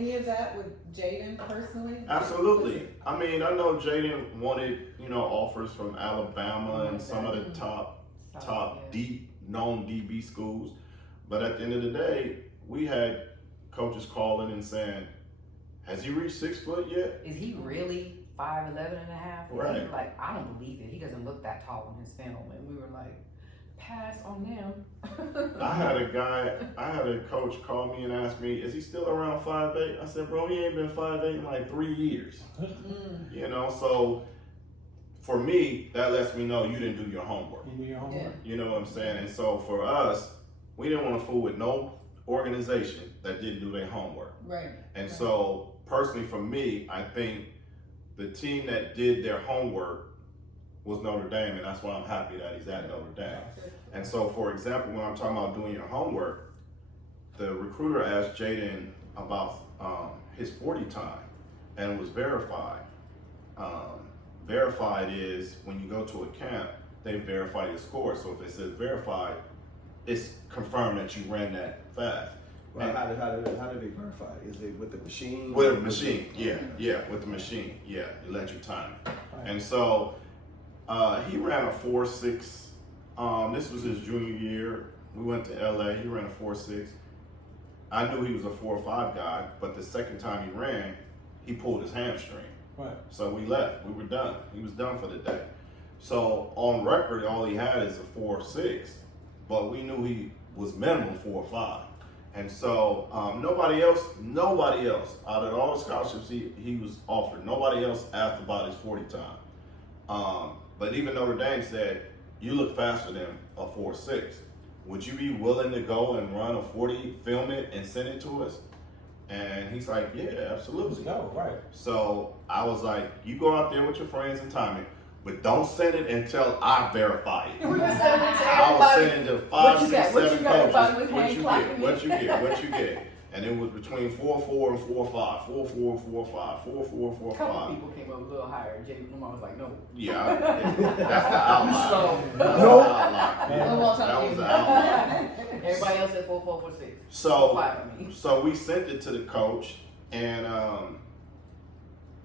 any of that with Jaden personally? Absolutely. I mean, I know Jaden wanted, offers from Alabama and some of the top deep known DB schools. But at the end of the day, we had coaches calling and saying, has he reached 6 foot yet? Is he really 5'11" and a half? Right. Like, I don't believe it. He doesn't look that tall on his film. And we were like, pass on them. I had a coach call me and ask me, is he still around 5'8"? I said, bro, he ain't been 5'8" in like 3 years. So for me, that lets me know you didn't do your homework. You do your homework. You know what I'm saying? And so for us, we didn't want to fool with no organization that didn't do their homework. Right. And so personally for me, I think the team that did their homework was Notre Dame, and that's why I'm happy that he's at Notre Dame. And so, for example, when I'm talking about doing your homework, the recruiter asked Jaden about his 40 time, and it was verified. Verified is when you go to a camp, they verify your score. So if it says verified, it's confirmed that you ran that fast. Well, how did they verify? Is it with the machine? With the machine, with the machine, it lets you time it. And so he ran a 4.6. This was his junior year. We went to LA. He ran a 4.6. I knew he was a 4.5 guy, but the second time he ran, he pulled his hamstring. Right. So we left. We were done. He was done for the day. So on record, all he had is a 4.6, but we knew he was minimum 4.5. And so nobody else, out of all the scholarships he was offered, nobody else asked about his 40 time. But even Notre Dame said, you look faster than a 4.6. Would you be willing to go and run a 40, film it, and send it to us? And he's like, yeah, absolutely. Let's go, right. So I was like, you go out there with your friends and time it, but don't send it until I verify it. We were sending it to I was everybody. sending to 5, 6, 7 coaches. What What you get? And it was between 4.4 and 4.5, 4.4 and 4.5, 4.4, A couple 4.5. people came up a little higher. Jaden Lamar was like, no. Yeah, that's the outlier. Slow. That's the outlier. No. That was the outlier. Everybody else at 4.4, 4.6. So, 4.5, I mean. so we sent it to the coach, and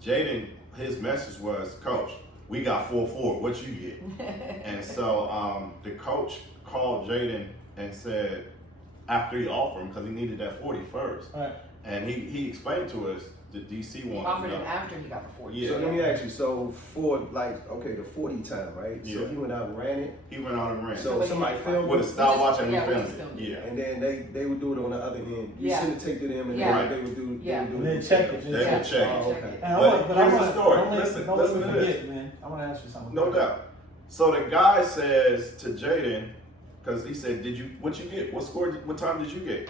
Jaden, his message was, Coach, we got 4.4. What you get? And so the coach called Jaden and said, after he offered him, because he needed that 40 first. Right. And he explained to us the DC He wanted offered to him know. after he got the 40. Yeah. So let me ask you, so for the 40 time, right? Yeah. So he went out and ran it, He went out and ran. so somebody filmed with a it, stopwatch and we Yeah, we filmed just filmed it. it. Yeah. and then they would do it on the other end. You Yeah. send it tape to them, and Yeah. then they would do Yeah. it. And then check it. They would check Oh, it. okay. And But here's the story. Don't Listen let me to this. forget, man. I want to ask you something. No doubt. So the guy says to Jaden, because he said, what you get? What time did you get?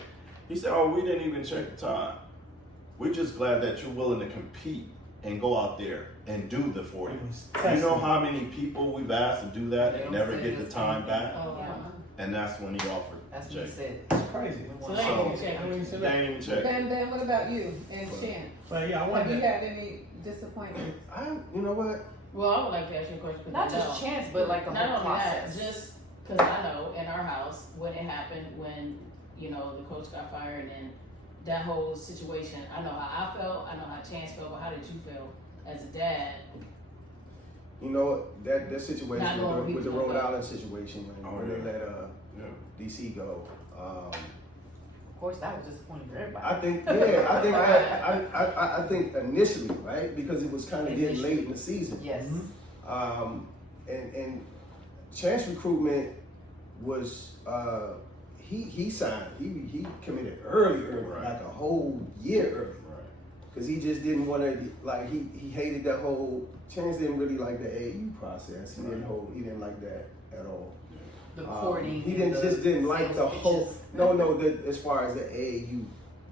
He said, oh, we didn't even check the time. We're just glad that you're willing to compete and go out there and do the 40. You know how many people we've asked to do that and never get the time back? Oh, Yeah. And that's when he offered That's what he Jaden. said. It's crazy. So they ain't even check. I mean, so They that- ain't even checked. Ben, what about you and Shan? But yeah, I Have wanted you to. had any disappointments? You know what? Well, I would like to ask you a question. Not just chance, but like the Not whole only that, process. just because I know in our house when it happened, when the coach got fired, and that whole situation. I know how I felt. I know how Chance felt. But how did you feel as a dad? You know that situation Not knowing where he with the was Rhode gonna go. Island situation when they let Yeah. DC go. Of course, that was disappointing for everybody. I think initially, right, because it was kind of getting late in the season. Yes. And Chance recruitment was he signed he committed early, Right. like a whole year early, Right. because he just didn't want to he hated that whole Chance didn't really like the AU process. He didn't like that at all. The courting. He didn't like the sales whole pitches. as far as the AAU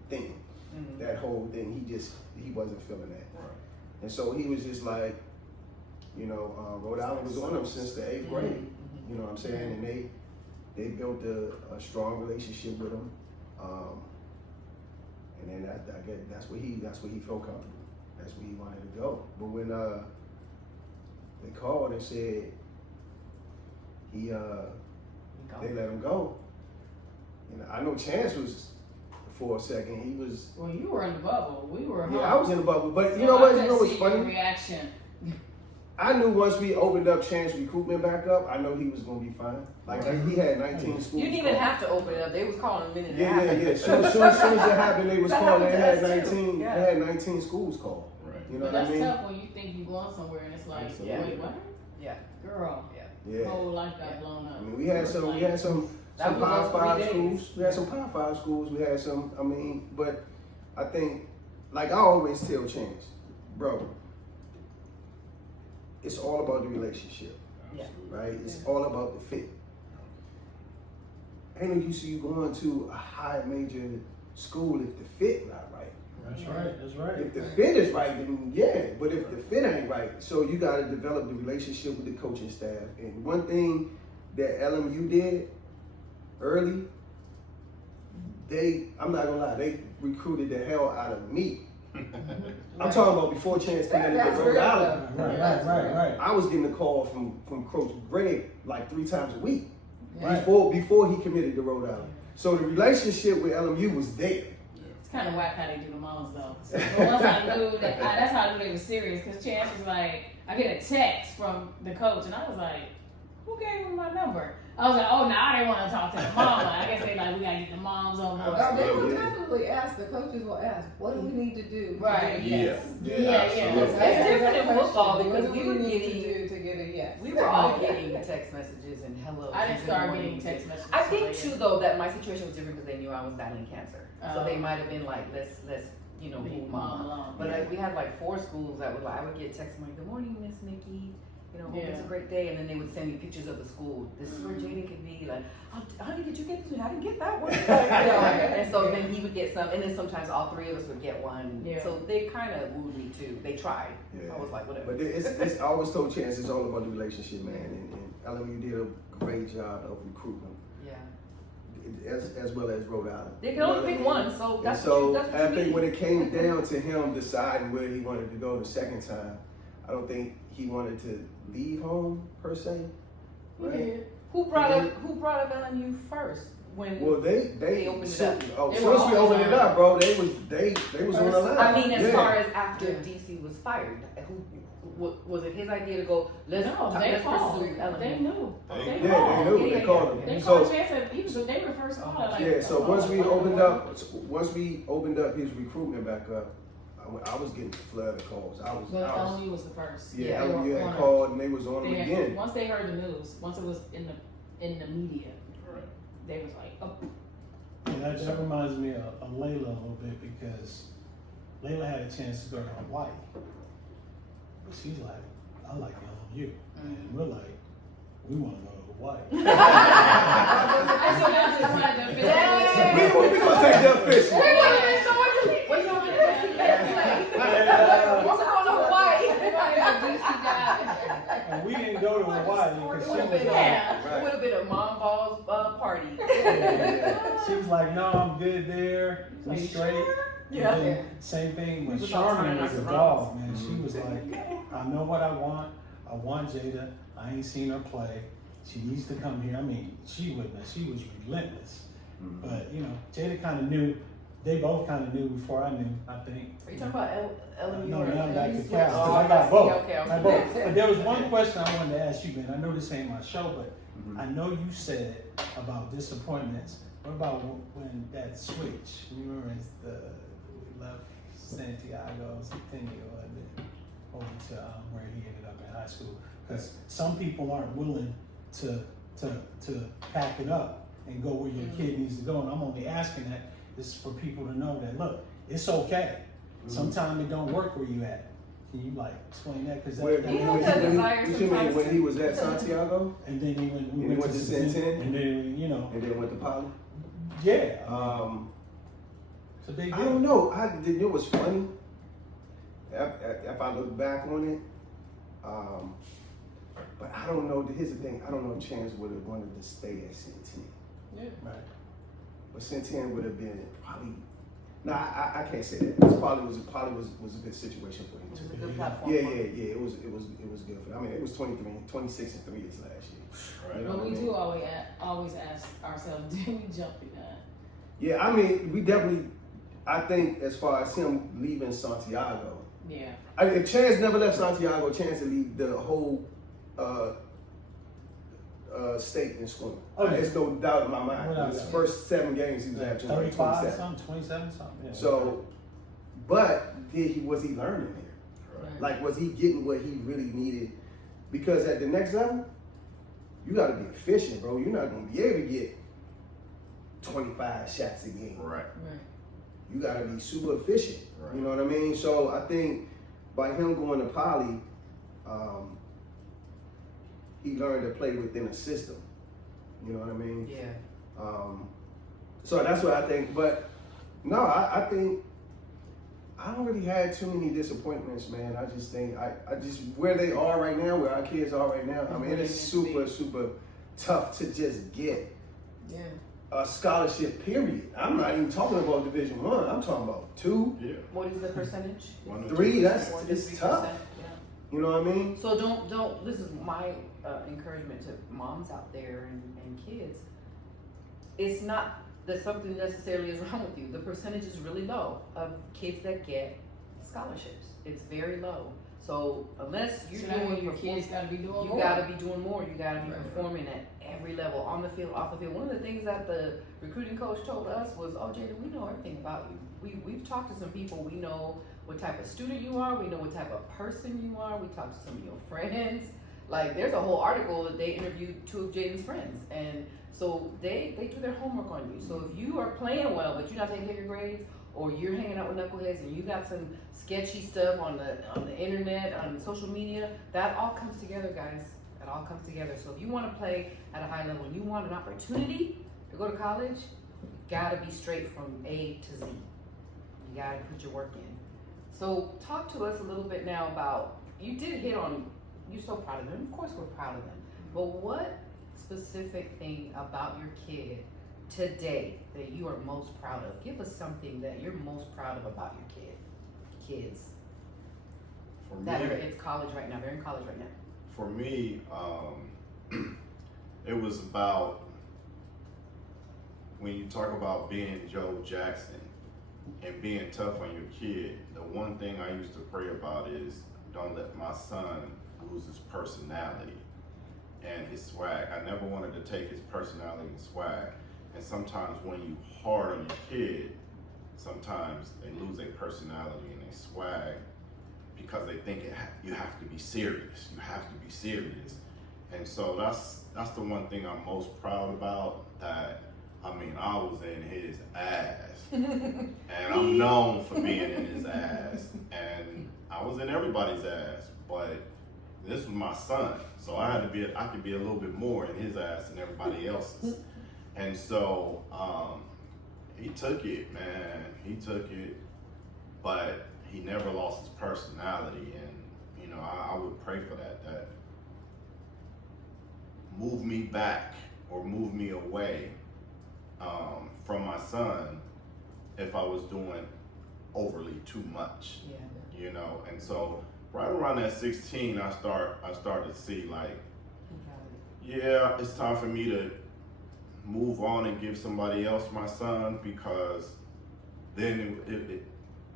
thing, Mhm. that whole thing. He wasn't feeling that. Right. And so he was just like, Rhode Island was on him since the 8th grade. Mhm. You know what I'm saying? And they built a strong relationship with him. And then I guess that's where he felt comfortable. That's where he wanted to go. But when they called and said they let him go, I know Chance was for a second. He was. Well, you were in the bubble. We were. Yeah, I was in the bubble. But So you know I what? couldn't You know what's see your funny? reaction. I knew once we opened up Chance recruitment back up, I know he was gonna be fine. Like he had 19 schools. You didn't even have to open it up. They was calling a minute and a Yeah, half. yeah, yeah. Soon as that happened, they was That calling. They had happened to us, too. 19. Yeah. They had 19 schools called. Right. You know But what I that's mean? tough when you think you're going somewhere and it's like, Absolutely. wait, what? Yeah. Girl, Yeah. whole life got blown up. I mean, we had some That was Power those 3 5 days. schools. We had some Power 5 schools. We had some. I mean, but I think, like I always tell Chance, bro, it's all about the relationship. Yeah. Right? It's all about the fit. Ain't no use you going to a high major school if the fit not right. That's right. That's right. If the fit is right, then yeah. But if the fit ain't right, so you got to develop the relationship with the coaching staff. And one thing that LMU did early, I'm not gonna lie, they recruited the hell out of me. I'm talking about before Chance came into That's Rhode real, Island. Right. I was getting a call from Coach Greg like 3 times a week Right. before he committed to Rhode Island. So the relationship with LMU was there. It's kind of whack how they do the moms though. But once I knew that, that's how I knew they were serious. Because Chance was like, I get a text from the coach, and I was like, who gave him my number? I was like, oh, now they want to talk to the mama. I guess they like, we gotta get the moms on board. They will Yeah. definitely ask, the coaches will ask, what do we need to do? to Right. get a yes? Yeah. absolutely. It's different in football What because do we were need getting, to do to get a yes? we were all getting text messages and hellos. I didn't and start good getting mornings. text messages. I think later. too though that my situation was different because they knew I was battling cancer, so Oh. they might have been like, let's Leave move mom mama. alone. But we had like 4 schools that would like, I would get texts like, good morning, Miss Nikki. Hope it's a Yeah. great day, and then they would send me pictures of the school. This is where Jaden could be. Like, honey, did you get this one? I didn't get that one. And so then he would get some, and then sometimes all 3 of us would get one. Yeah. So they kind of wooed me too. They tried. Yeah. I was like, whatever. But it's I always told Chance it's all about the relationship, man. And LMU did a great job of recruitment, Yeah. as well as Rhode Island. They could only pick one, so And that's so what you I need. think when it came down to him deciding where he wanted to go the second time, I don't think he wanted to leave home per se. Right? Who brought up LMU first? When Well, they opened it so- up. Oh, They as were soon as we always opened it on. up, bro, they was on the line. I mean, as Yeah. far as after Yeah. DC was fired, was it his idea to go? Let's No, they let's called. pursue LMU. They knew. They- They Yeah, called. they knew. Yeah, They yeah, called yeah. They him. called So Chance. They were the first call. Like, yeah, so oh, once we oh, opened oh. up, his recruitment back up, I was getting flooded of calls. I was LMU was the first. yeah, Yeah, they LMU were had on it. called and they was on They them had- again. once they heard the news, once it was in the media, Right. they was like, oh, And that reminds me of Layla a little bit because Layla had a chance to go to Hawaii. But she's like, I like LMU. And we're like, we want to go to Hawaii. so that's just like the Dang. We gonna take that fish. What y'all gonna What's going on Hawaii? And we didn't go to Hawaii because she was like, Yeah. It would have been a mom balls party. she was like, no, I'm good there. I'm Are you straight. sure? Yeah. And then same thing when We was all Charmin turning was a us dog, around. man. She was like, I know what I want. I want Jada. I ain't seen her play. She needs to come here. I mean, she was relentless. But, Jada kind of knew. They both kind of knew before I knew, I think. Are you talking about LMU? No, or now I'm back to LMU? Cal. 'cause Oh, I got see. both. Okay, I got both. But there was one question I wanted to ask you, man. I know this ain't my show, but I know you said about disappointments. What about when that switch? You remember we left Santiago Centennial and then over to where he ended up in high school? Because some people aren't willing to pack it up and go where your kid needs to go. And I'm only asking that is for people to know that look, it's okay. Sometimes it don't work where you at. Can you explain that? Because Where, You know that desire you mean sometimes when too. he was at Santiago and then we went to Centennial? and then and then went to Poly? yeah, it's a big I deal. don't know. You know what's funny? If I look back on it, but I don't know. Here's the thing. I don't know if Chance would have wanted to stay at Centennial. Right. But Centennial would have been probably. No, I can't say that. Because Poly was a good situation for him Which too. is a good platform. Yeah, for him. It was good for him. I mean, it was 26 and 3 this last year. Right. You know But what I we mean? do always ask ourselves, did we jump the gun? Yeah, I mean, we definitely. I think as far as him leaving Santiago, Yeah. if Chance never left Santiago, Chance would leave the whole state in swimming. Oh, yeah. There's no doubt in my mind. Without His doubt. first 7 games, he was averaging like 35 27. something, 27 something. Yeah. So, but was he learning here? Right. Like, was he getting what he really needed? Because at the next level, you got to be efficient, bro. You're not going to be able to get 25 shots a game. Right. Right. You got to be super efficient. Right. You know what I mean? So I think by him going to Poly, he learned to play within a system. You know what I mean? Yeah. So that's what I think. But no, I think I don't really have too many disappointments, man. I just think I just where they are right now, where our kids are right now. I mean, it's super tough to just get Yeah. a scholarship. Period. I'm not even talking about Division I. I'm talking about 2, Yeah. What is the percentage? 1 or 3. 2%. That's 1 to it's 3%? tough. Yeah. You know what I mean? So don't. This is my encouragement to moms out there and kids. It's not that something necessarily is wrong with you. The percentage is really low of kids that get scholarships. It's very low. So unless you're So that means doing your kids gotta be doing you more. gotta be doing more. You gotta be Right. performing at every level, on the field, off the field. One of the things that the recruiting coach told us was, "Oh, Jada, we know everything about you. We've talked to some people. We know what type of student you are. We know what type of person you are. We talked to some of your friends. Like, there's a whole article that they interviewed 2 of Jaden's friends, and so they do their homework on you. So if you are playing well, but you're not taking care of your grades, or you're hanging out with knuckleheads and you got some sketchy stuff on the internet, on social media, that all comes together, guys. That all comes together. So if you want to play at a high level and you want an opportunity to go to college, you gotta be straight from A to Z. You gotta put your work in. So talk to us a little bit now about, you did hit on, you're so proud of them. Of course we're proud of them. But what specific thing about your kid today that you are most proud of? Give us something that you're most proud of about your kids. For That me, are, it's college right now. They're in college right now. For me, it was about when you talk about being Joe Jackson and being tough on your kid, the one thing I used to pray about is don't let my son lose his personality and his swag. I never wanted to take his personality and swag. And sometimes when you hard on your kid, sometimes they lose their personality and their swag because they think you have to be serious. You have to be serious. And so that's the one thing I'm most proud about, that I mean, I was in his ass. And I'm known for being in his ass. And I was in everybody's ass, but this was my son. So I could be a little bit more in his ass than everybody else's. And so he took it, man. He took it, but he never lost his personality. And, you know, I would pray for that move me back or move me away from my son if I was doing overly too much, Yeah. you know. And so right around that 16, I started to see like, yeah, it's time for me to move on and give somebody else my son, because then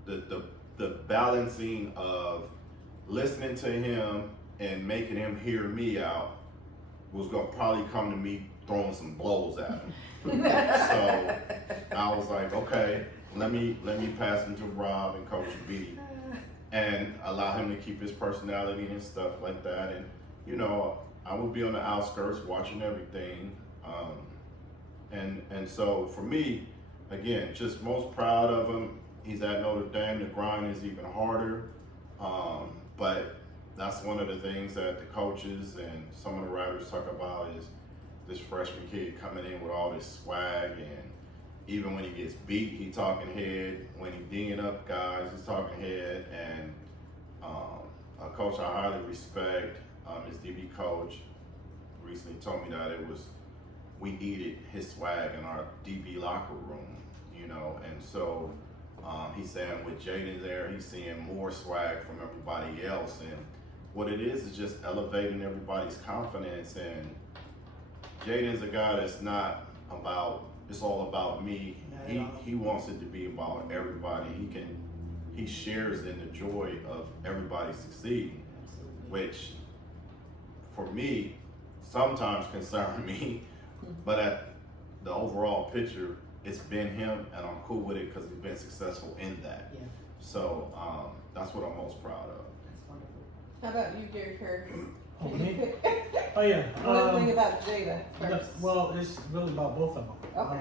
the balancing of listening to him and making him hear me out was gonna probably come to me throwing some blows at him. So I was like, okay, let me pass him to Rob and Coach B and allow him to keep his personality and stuff like that. And you know, I would be on the outskirts watching everything. And so for me, again, just most proud of him. He's at Notre Dame. The grind is even harder. But that's one of the things that the coaches and some of the writers talk about is this freshman kid coming in with all this swag, and even when he gets beat, he talking head. When he dinging up guys, he's talking head. And a coach I highly respect, his DB coach, recently told me that we needed his swag in our DB locker room, you know. And so he's saying with Jaden there, he's seeing more swag from everybody else. And what it is just elevating everybody's confidence. And Jaden's a guy that's not about it's all about me. He wants it to be about everybody. He shares in the joy of everybody succeeding, which for me sometimes concern me, but at the overall picture, it's been him, and I'm cool with it because he's been successful in that. Yeah. So that's what I'm most proud of. That's wonderful. How about you, Jerry Curry? Oh, me? Oh, yeah. One thing about Jada Yeah, first. well, it's really about both of them. Okay.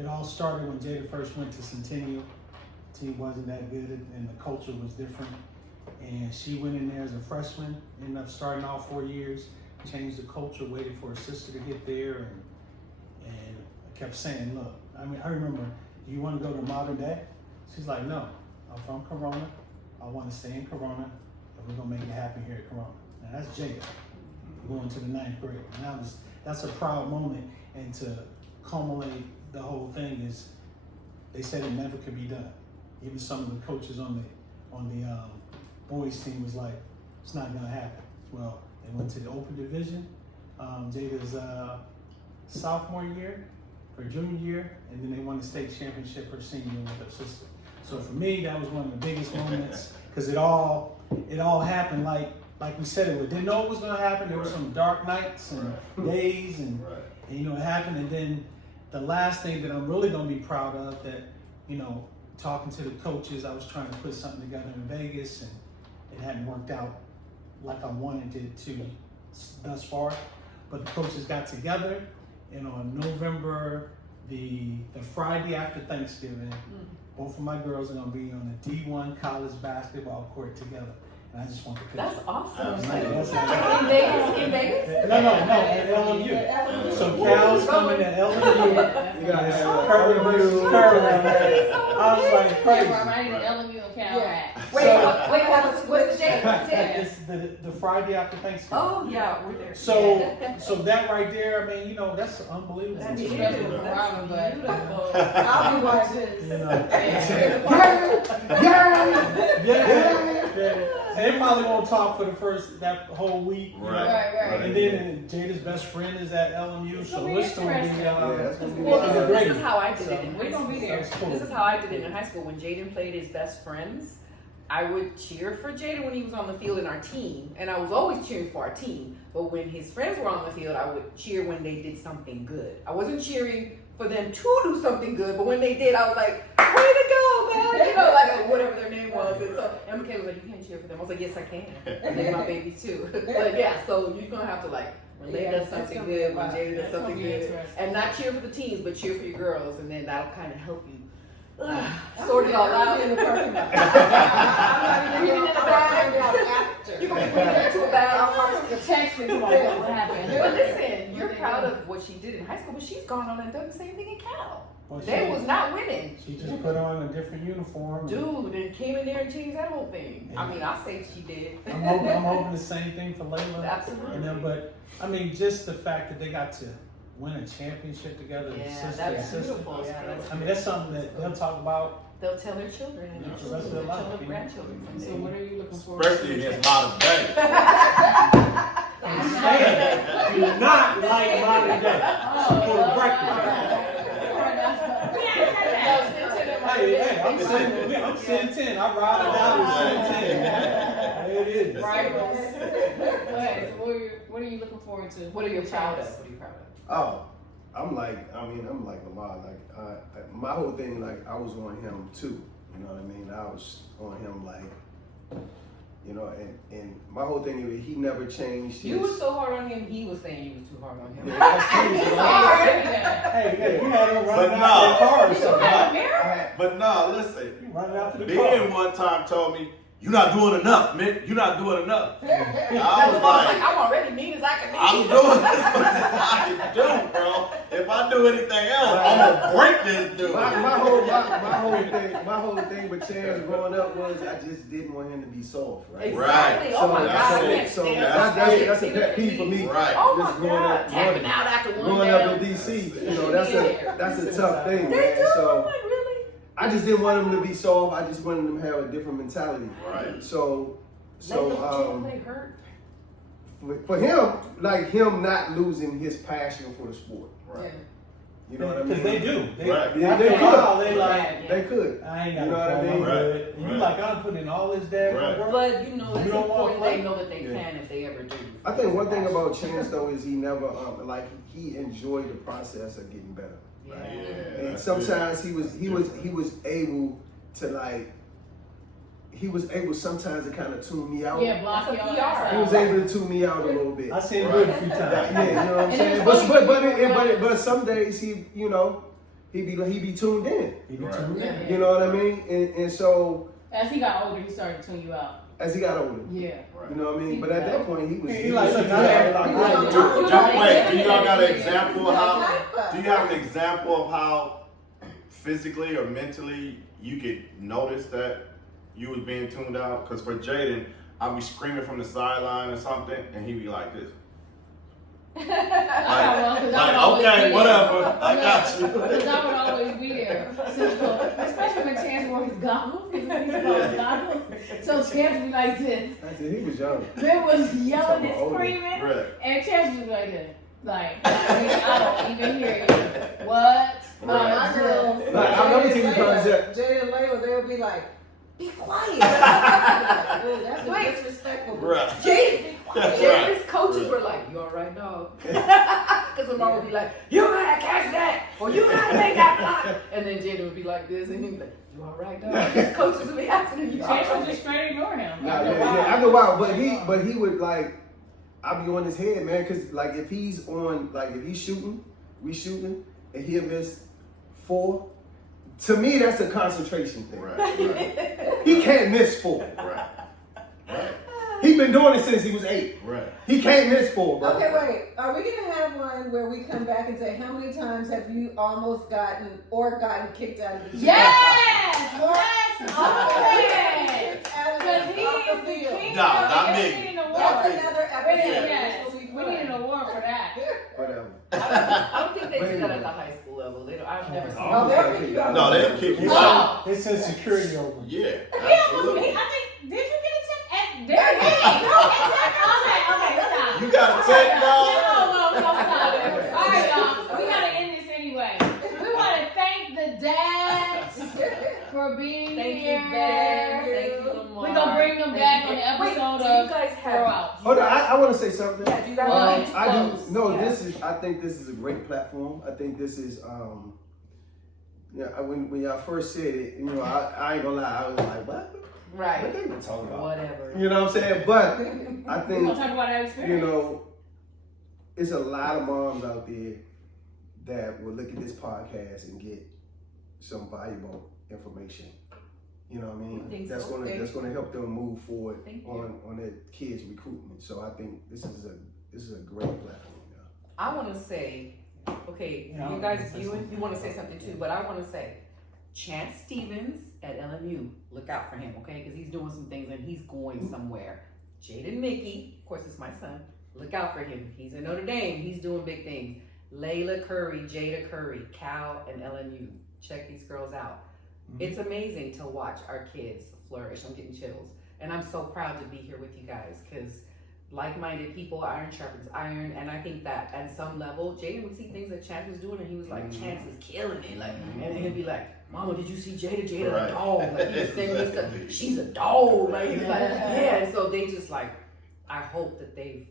It all started when Jada first went to Centennial. Team wasn't that good, and the culture was different. And she went in there as a freshman, ended up starting all 4 years, changed the culture, waited for her sister to get there, and I kept saying, look, I remember, do you want to go to modern day? She's like, no, I'm from Corona. I want to stay in Corona, and we're gonna make it happen here at Corona. Now that's Jada, going to the 9th grade. And that's a proud moment, and to culminate the whole thing is, they said it never could be done. Even some of the coaches on the boys team was like, it's not gonna happen. Well, they went to the open division. Jada's sophomore year, her junior year, and then they won the state championship her senior year with her sister. So for me, that was one of the biggest moments, because it all happened like we said it would. Didn't know it was gonna happen. There were some dark nights and days, and you know, it happened. And then the last thing that I'm really gonna be proud of, that, you know, talking to the coaches, I was trying to put something together in Vegas, and it hadn't worked out like I wanted it to thus far. But the coaches got together, and on November, the Friday after Thanksgiving, both of my girls are gonna be on the D1 college basketball court together. And I just want to picture. That's awesome. That's In Vegas? No, at LMU. So Cal's coming to LMU. You gotta have Curry versus Curry. I was like, Yeah, crazy. right in LMU and Cal Yeah. Rap. Wait, what's the date? It's the Friday after Thanksgiving. Oh, yeah, we're there. So that right there, I mean, you know, that's unbelievable. That's You beautiful. Robin, but- Beautiful. I'll be watching. know. Yeah. They probably won't talk for that whole week. You know? Right. And then Jada's best friend is at LMU, It's so gonna be it's going to be. interesting. That's gonna be Well, it's this great. is how I did it in We're high gonna school. be there. That's cool. This is how I did it in high school. When Jaden played his best friends, I would cheer for Jaden when he was on the field in our team, and I was always cheering for our team. But when his friends were on the field, I would cheer when they did something good. I wasn't cheering for them to do something good, but when they did, I was like, way to go, man! You know, like whatever their name was. And MK was like, you can't cheer for them. I was like, yes, I can. And they're my baby too. But yeah, so you're gonna have to like, when they does something good, when Jaden does something good, and not cheer for the teams, but cheer for your girls, and then that'll kind of help you sort it all out. In the parking lot. I'm not even in the bag. After. You're gonna be putting it into a bag. The text is like, what happened? But listen, you're proud of what she did in high school, but she's gone on and done the same thing in Cal. Well, They was not winning. She just put on a different uniform. Dude, and came in there and changed that whole thing. I mean, I say she did. I'm hoping the same thing for Layla. Absolutely. And then, but I mean, just the fact that they got to win a championship together, Yeah, sister and that's sister. beautiful. Yeah, that's I mean, that's something that they'll talk about. They'll tell their children and Yeah, their for the rest of their children, life, children, you know. grandchildren. So what are you looking for? Especially against modern day. And do not like modern day. For the record. Hey, I'm sitting 10. I ride it down with 10. There it is. Right. Okay, so what are you looking forward to? What are you proud of? What are you proud of? Oh, I'm like Lamar. Like, my whole thing, like, I was on him too. You know what I mean? I was on him, like, you know, and my whole thing is he never changed. You were so hard on him, he was saying you was too hard on him. Yeah, that's crazy. Hey, you had him But running out to the car or something. Huh? But no, listen. You running out to the Ben car. one time told me, "You're not doing enough, man. You're not doing enough." I I was like, I'm already mean as I can be. I'm doing what I can do, bro. If I do anything else, I'm gonna break this dude. My whole thing with Chance growing up was I just didn't want him to be soft, right? Exactly. Right. Oh my So God. I that's can't it. So stand that's a pet peeve for me. Right. Oh my Just growing God. up, Tapping out after one growing down. up in DC, you know, that's a tough thing, They man. do? So Like, really? I just didn't want him to be soft. I just wanted him to have a different mentality. Right. So They hurt. for him, like him not losing his passion for the sport. Right. You know what I mean? Because they do. Right. Yeah, After they a while, they could. like, They could. I ain't got You know a what I phone, I'm mean? good. And you Right. like, I'm putting in all this damn Right. work. But you know, it's You don't want important to play? they know that they Yeah. can if they ever do. I think one thing about Chance though is he never like he enjoyed the process of getting better. Yeah. And that's sometimes it. he was able to like he was able sometimes to kind of tune me out. Yeah, block That's your a PR. He was able to tune me out a little bit. I seen him do it a few times. Yeah, you know what I'm And saying. it But was funny but some days he be tuned in. He be Right. tuned in. Yeah. You know what I mean? And so As he got older, he started to tune you out. as he got older, Yeah. you know what I mean. But at that point he was. He like, look, was- I had like, Wait, do y'all got an example of how? Hyper. Do you have an example of how physically or mentally you could notice that you was being tuned out? Because for Jaden, I'd be screaming from the sideline or something, and he'd be like this. I got one, 'cause I would Like, always okay, be there. whatever, I got you. Because I would always be there. So, especially when Chance wore his goggles, he's his goggles. So Chance would be like this. I said he was young. Ben was yelling and Older. screaming, Right. and Chance would be like this. Like, I don't even hear you. What? My girls, Like, I remember TV concept. Jada and Layla, they would be like, be quiet. Oh, that's Wait. disrespectful. Right. Jaden, Be quiet. Jaden's coaches were like, "You all right, dog?" Because the mom would be like, "You gotta catch that," or "You gotta make that block," and then Jaden would be like this, and he'd be like, "You all right, dog?" His coaches would be asking him, "You all Chance would right?" just straight ignore him. Nah, yeah, after a while, but he would like, I be on his head, man, cause like if he's shooting, we shooting, and he'll miss 4. To me, that's a concentration thing. Right, right, He can't miss 4. right, right, He been doing it since he was 8. right. He can't miss 4, bro. Okay, wait. Are we gonna have one where we come back and say how many times have you almost gotten kicked out of the gym? Yes! Let's Always. do it! Because he is the king. No, not of me. it. We need an award. That's another We need, episode. yes, This will be we fun. need an award for that. Whatever. I don't think they do that at the high school level. They don't. I've never seen. Oh, they'll kick you out. No, they'll kick you They out. send- They send security over. Yeah, He almost, absolutely. I think, did you get a check? There it is. Okay, stop. You got a check, dog? No, stop. All right, y'all. We gotta end this anyway. We want to thank the dads for being Thank here. you, Ben. Thank you, Lamar. We're gonna bring them back on the Wait, episode do of you guys Grow have? Out. Hold on, I want to say something. Yeah, do you guys What? have? I do. No, Yeah. I think this is a great platform. I think this is, when y'all first said it, you know, I ain't gonna lie, I was like, what? What Right. they been talking about? Whatever. You know what I'm saying? But I We're gonna think, talk about that experience. you know, it's a lot of moms out there that will look at this podcast and get some valuable information. You know what I mean? I think That's so. gonna Thank that's gonna help them move forward Thank you. on their kids' recruitment. So I think this is a great platform. Yeah. I want to say, okay, Yeah, you guys, I wanna say you something. want to say something too, but I want to say, Chance Stevens at LMU, look out for him, okay? Because he's doing some things and he's going somewhere. Jaden Mickey, of course, it's my son. Look out for him. He's in Notre Dame. He's doing big things. Layla Curry, Jada Curry, Cal, and LMU. Check these girls out. It's amazing to watch our kids flourish. I'm getting chills. And I'm so proud to be here with you guys because like-minded people, iron sharpens iron. And I think that at some level, Jaden would see things that Chance was doing and he was like, Chance is killing it. Like, and he'd be like, Mama, did you see Jada? Jada Right. a dog. Like, he was saying this stuff. She's a dog. Like, he's like, yeah. And so they just like, I hope that they've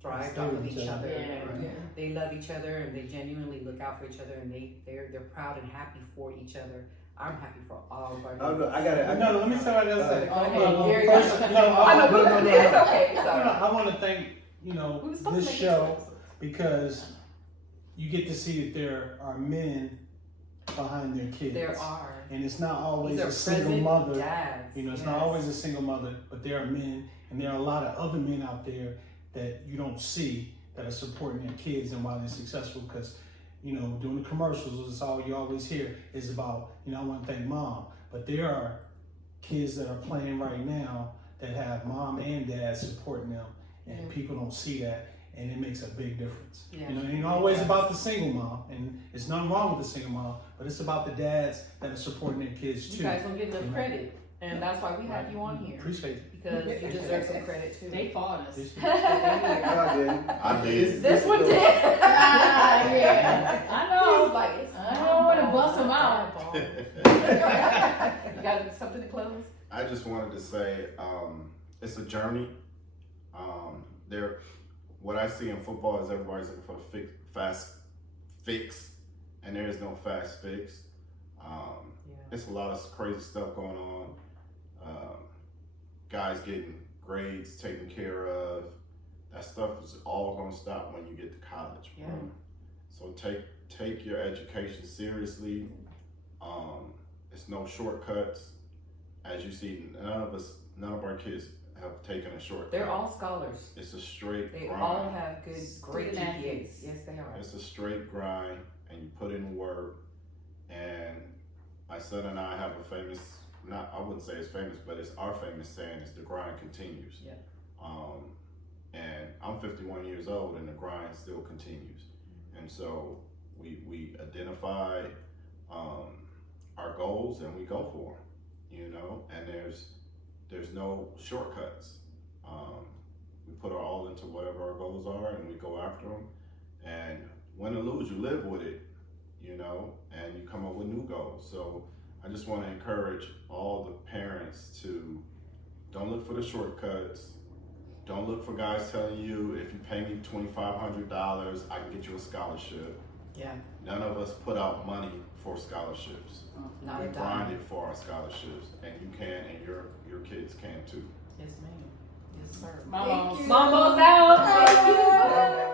thrived off of each other. Yeah. And Yeah. they love each other and they genuinely look out for each other and they're proud and happy for each other. I'm happy for all of our I got it. No, let me say what I gotta say. Go ahead. Gary, you First, got no, I know, no, but no, it's no. okay. It's all No, right. I want to thank We were supposed this to make show it because you get to see that there are men behind their kids. There are. And it's not always These are a single present mother. dads. You know, it's Yes. not always a single mother, but there are men, and there are a lot of other men out there that you don't see that are supporting their kids and why they're successful. Because, you know, doing the commercials, it's all you always hear is about, you know, I want to thank mom. But there are kids that are playing right now that have mom and dad supporting them, and people don't see that, and it makes a big difference. Yeah. You know, it ain't always about the single mom, and there's nothing wrong with the single mom, but it's about the dads that are supporting their kids too. You guys don't get enough credit. And that's why we had you on here. Appreciate it. Because you deserve some credit too. They fought us. I did. I did. This one did. Yeah, I He was know. like, them out. You got something to close? I just wanted to say, it's a journey. What I see in football is everybody's looking for a fast fix, and there is no fast fix. It's a lot of crazy stuff going on. Guys getting grades taken care of. That stuff is all going to stop when you get to college. Yeah. So take your education seriously. It's no shortcuts. As you see, none of our kids have taken a shortcut. They're all scholars. It's a straight They grind. all have great Student GPAs. athletes. Yes, they are. It's a straight grind, and you put in work. And my son and I have a famous, I wouldn't say it's famous, but it's our famous saying is the grind continues. Yeah. And I'm 51 years old, and the grind still continues. And so we identify our goals and we go for them, you know. And there's no shortcuts. We put our all into whatever our goals are, and we go after them. And win or lose, you live with it, you know, and you come up with new goals. So I just want to encourage all the parents to don't look for the shortcuts. Don't look for guys telling you, if you pay me $2,500, I can get you a scholarship. Yeah. None of us put out money for scholarships. Not We a dime. grinded for our scholarships, and you can, and your kids can too. Yes, ma'am. Yes, sir. Mama's you. Mama's out. Thank you.